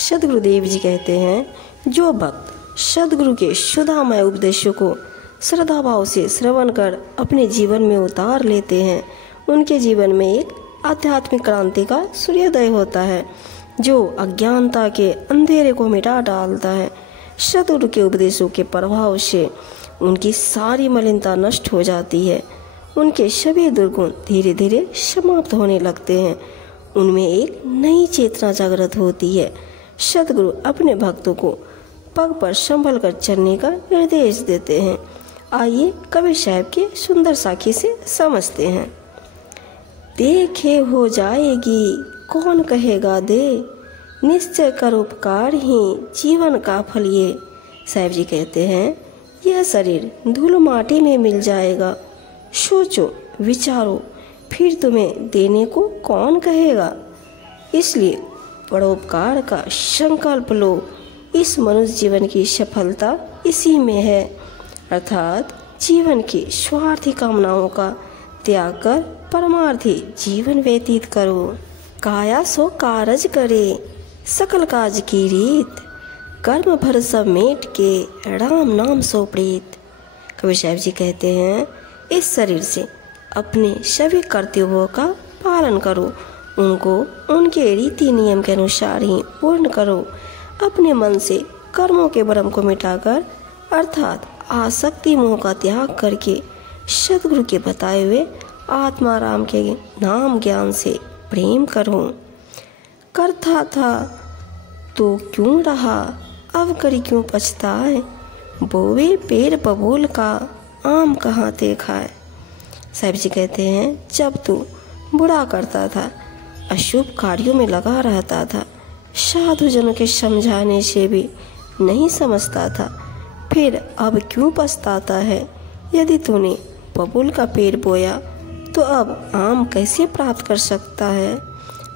सद्गुरुदेव जी कहते हैं, जो भक्त सद्गुरु के सुधामय उपदेशों को श्रद्धाभाव से श्रवण कर अपने जीवन में उतार लेते हैं, उनके जीवन में एक आध्यात्मिक क्रांति का सूर्योदय होता है जो अज्ञानता के अंधेरे को मिटा डालता है। सद्गुरु के उपदेशों के प्रभाव से उनकी सारी मलिनता नष्ट हो जाती है। उनके सभी दुर्गुण धीरे धीरे समाप्त होने लगते हैं। उनमें एक नई चेतना जागृत होती है। सद्गुरु अपने भक्तों को पग पर संभल कर चलने का निर्देश देते हैं। आइए कबीर साहब के सुंदर साखी से समझते हैं। देखे हो जाएगी कौन कहेगा दे, निश्चय कर उपकार ही जीवन का फल ये। साहब जी कहते हैं, यह शरीर धूल माटी में मिल जाएगा। सोचो विचारो, फिर तुम्हें देने को कौन कहेगा। इसलिए परोपकार का संकल्प लो। इस मनुष्य जीवन की सफलता इसी में है, अर्थात जीवन की स्वार्थी कामनाओं का त्याग कर परमार्थी जीवन व्यतीत करो। काया सो कारज करे सकल काज की रीत, कर्म भर सब मेट के राम नाम सो प्रीत। कबीर साहब जी कहते हैं, इस शरीर से अपने सभी कर्तव्यों का पालन करो, उनको उनके रीति नियम के अनुसार ही पूर्ण करो। अपने मन से कर्मों के भ्रम को मिटाकर अर्थात आसक्ति मोह का त्याग करके सद्गुरु के बताए हुए आत्माराम के नाम ज्ञान से प्रेम करो। करता था तो क्यों रहा, अब करी क्यों पछताए, बोवे पेड़ बबूल का आम कहाँ ते खाए। साहब जी कहते हैं, जब तू बुरा करता था, अशुभ कार्यों में लगा रहता था, साधुजनों के समझाने से भी नहीं समझता था, फिर अब क्यों पछताता है। यदि तूने बबूल का पेड़ बोया तो अब आम कैसे प्राप्त कर सकता है।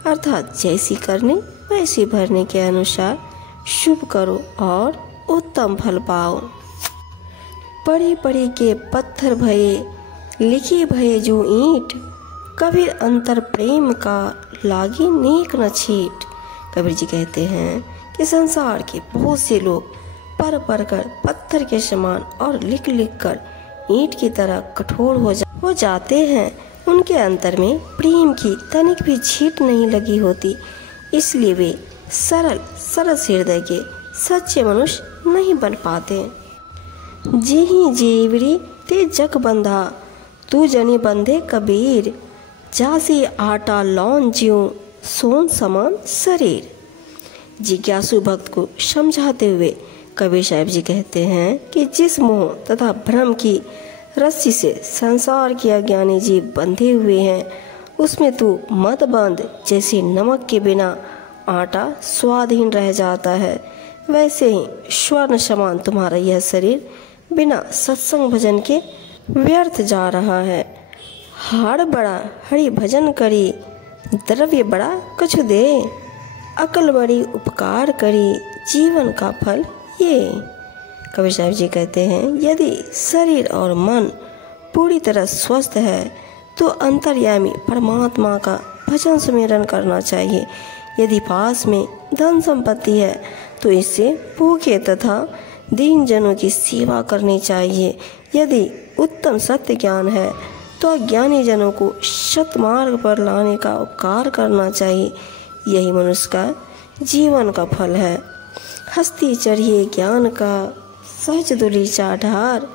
अर्थात जैसी करनी वैसी भरने के अनुसार शुभ करो और उत्तम फल पाओ। पड़ी पड़ी के पत्थर भये, लिखी भये जो ईंट, कबीर अंतर प्रेम का लागी नेक न छीट। कबीर जी कहते हैं कि संसार के बहुत से लोग पर पर कर पत्थर के समान और लिख लिख कर ईंट की तरह कठोर हो जाते हैं। उनके अंतर में प्रेम की तनिक भी छीट नहीं लगी होती, इसलिए वे सरस हृदय के सच्चे मनुष्य नहीं बन पाते। जेहि जेवरी ते जग बंधा, तू जनी बंधे कबीर, जासी आटा लौन ज्यों सोन समान शरीर। जिज्ञासु भक्त को समझाते हुए कबीर साहब जी कहते हैं कि जिस मोह तथा भ्रम की रस्सी से संसार के अज्ञानी जीव बंधे हुए हैं, उसमें तू मत बंध। जैसे नमक के बिना आटा स्वादहीन रह जाता है, वैसे ही स्वर्ण समान तुम्हारा यह शरीर बिना सत्संग भजन के व्यर्थ जा रहा है। हाड़ बड़ा हरि भजन करी, द्रव्य बड़ा कछु दे, अकल बड़ी उपकार करी, जीवन का फल ये। कबीर साहब जी कहते हैं, यदि शरीर और मन पूरी तरह स्वस्थ है तो अंतर्यामी परमात्मा का भजन सुमिरन करना चाहिए। यदि पास में धन संपत्ति है तो इससे भूखे तथा दीन जनों की सेवा करनी चाहिए। यदि उत्तम सत्य ज्ञान है तो अज्ञानी जनों को सत्मार्ग पर लाने का उपकार करना चाहिए। यही मनुष्य का जीवन का फल है। हस्ती चढ़िए ज्ञान का सहज दुलीचा ढार,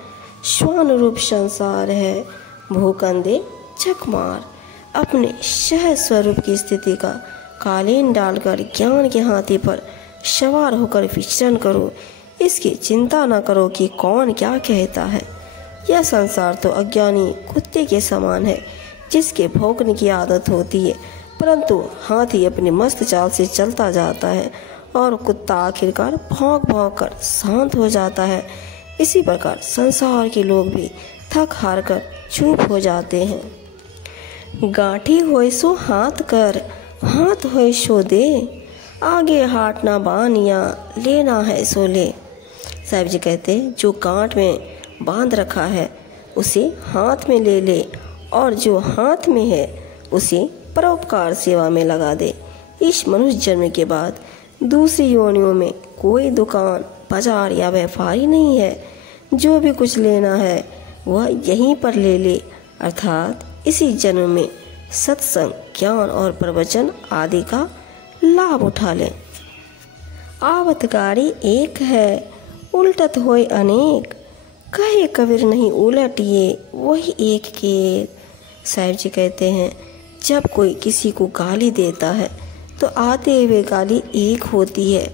श्वान रूप संसार है भूकंदे झकमार। अपने सहज स्वरूप की स्थिति का कालीन डालकर ज्ञान के हाथी पर सवार होकर विचरण करो। इसकी चिंता न करो कि कौन क्या कहता है। यह संसार तो अज्ञानी कुत्ते के समान है जिसके भौंकने की आदत होती है, परंतु हाथी अपनी मस्त चाल से चलता जाता है और कुत्ता आखिरकार भौंक भौंक कर शांत हो जाता है। इसी प्रकार संसार के लोग भी थक हार कर चुप हो जाते हैं। गांठी होए सो हाथ कर, हाथ होए सो दे, आगे हाथ ना बानिया, लेना है सो ले। साहब जी कहते हैं, जो गांठ में बांध रखा है उसे हाथ में ले ले, और जो हाथ में है उसे परोपकार सेवा में लगा दे। इस मनुष्य जन्म के बाद दूसरी योनियों में कोई दुकान, बाजार या व्यापारी नहीं है। जो भी कुछ लेना है वह यहीं पर ले ले, अर्थात इसी जन्म में सत्संग, ज्ञान और प्रवचन आदि का लाभ उठा लें। आवत गाड़ी एक है, उल्टत होए अनेक, कहे कबीर नहीं उलटिए वही एक के एक। साहिब जी कहते हैं, जब कोई किसी को गाली देता है तो आते हुए गाली एक होती है,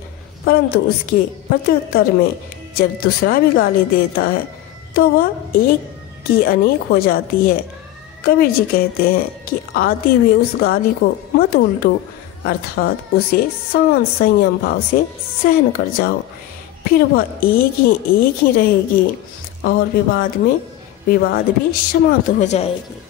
परंतु उसके प्रत्युत्तर में जब दूसरा भी गाली देता है तो वह एक की अनेक हो जाती है। कबीर जी कहते हैं कि आते हुए उस गाली को मत उल्टो, अर्थात उसे शांत संयम भाव से सहन कर जाओ, फिर वह एक ही रहेगी और विवाद भी समाप्त हो जाएगी।